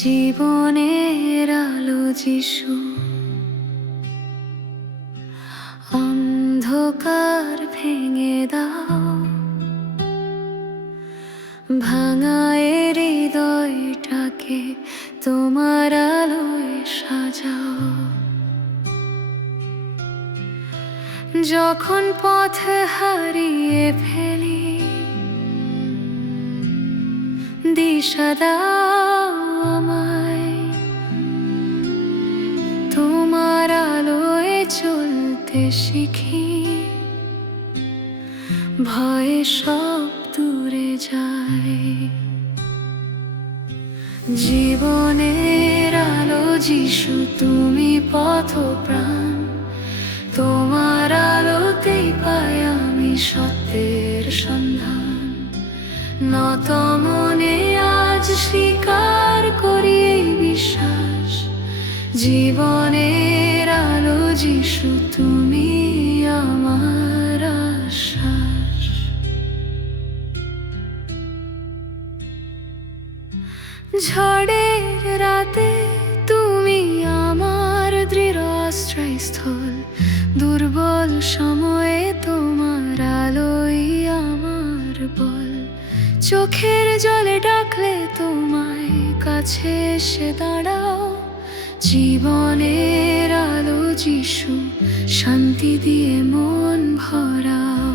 জীবনের আলো যিশু, অন্ধকার ভেঙে দাও, ভাঙা হৃদয়টাকে তোমার আলোয় সাজাও। যখন পথ হারিয়ে ফেলি, দিশা দাও আমায়, তোমার আলোয় চলতে শিখি, ভয়ে সব দূরে যায়। জীবনের আলো যিশু, তুমি পথ প্রাণ, তোমার আলোতেই পাই আমি সত্যের সন্ধান। নত মনে আজ স্বীকার করি এই বিশ্বাস, জীবনের আলো যিশু, তুমি আমার আশ্বাস। ঝড়ের রাতে তুমি আমার দৃঢ় আশ্রয়স্থল, দুর্বল সময়ে তোমার আলোই আমার বল। চোখের জলে ডাকলে তোমায় কাছে এসে দাঁড়াও, জীবনের আলো যিশু, শান্তি দিয়ে মন ভরাও।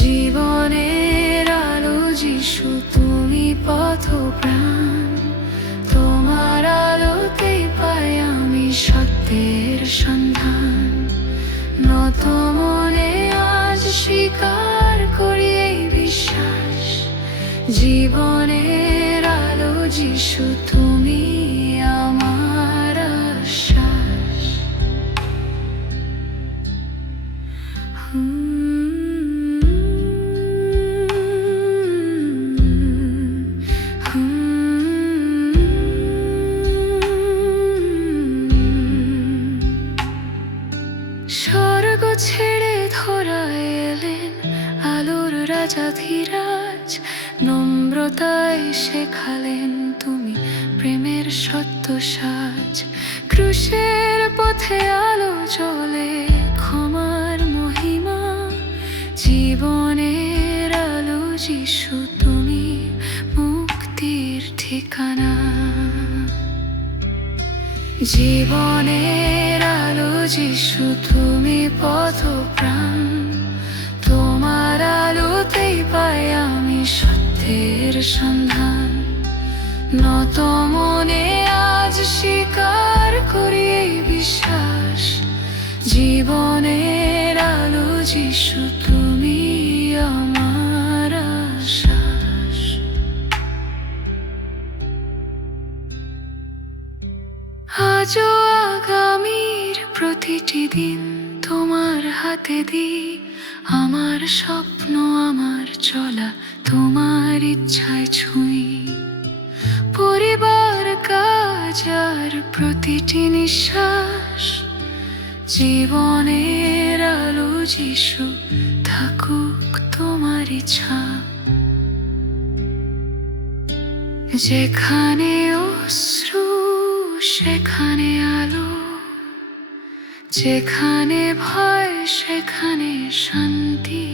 জীবনের আলো যিশু, তুমি পথ প্রাণ, তোমার আলোতেই পাই আমি সত্যের সন্ধান। নত মনে আজ স্বীকার করি এই বিশ্বাস, জীবনের আলো যিশু, তুমি আমার আশ্বাস। স্বর্গ ছেড়ে ধরায় এলেন আলোর রাজা ধীরাজ, নম্রতায় শেখালেন তুমি প্রেমের সত্য সাজ। ক্রুশের পথে আলো জ্বলে ক্ষমার মহিমা, জীবনের আলো যিশু, তুমি মুক্তির ঠিকানা। জীবনের আলো যিশু, তুমি পথ প্রাণ, তোমার আলোতেই পাই আমি সত্যের সন্ধান। নত মনে আজ স্বীকার করি এই বিশ্বাস, জীবনের আলো যিশু, তুমি আমার আশ্বাস। আজও আগামীর প্রতিটি দিন তোমার হাতে দিই, আমার স্বপ্ন আমার চলা তোমার ইচ্ছায় ছুঁই। পরিবার, কাজ আর প্রতিটি নিঃশ্বাস, জীবনের আলো যিশু, থাকুক তোমার ইচ্ছা। যেখানে অশ্রু সেখানে আলো, যেখানে ভয় সেখানে শান্তি।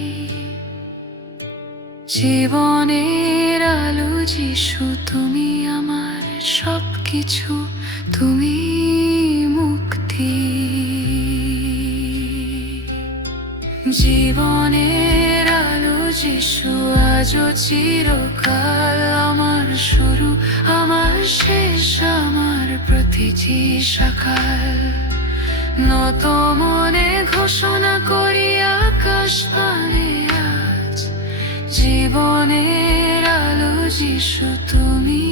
জীবনের আলো যিশু, তুমি আমার সবকিছু, তুমি মুক্তি। জীবনের আলো যিশু, আজও চিরকাল আমার শুরু, আমার শেষ, আমার প্রতিটি সকাল। নত মনে ঘোষণা করি আকাশ পানে আজ, জীবনের আলো যিশু, তুমি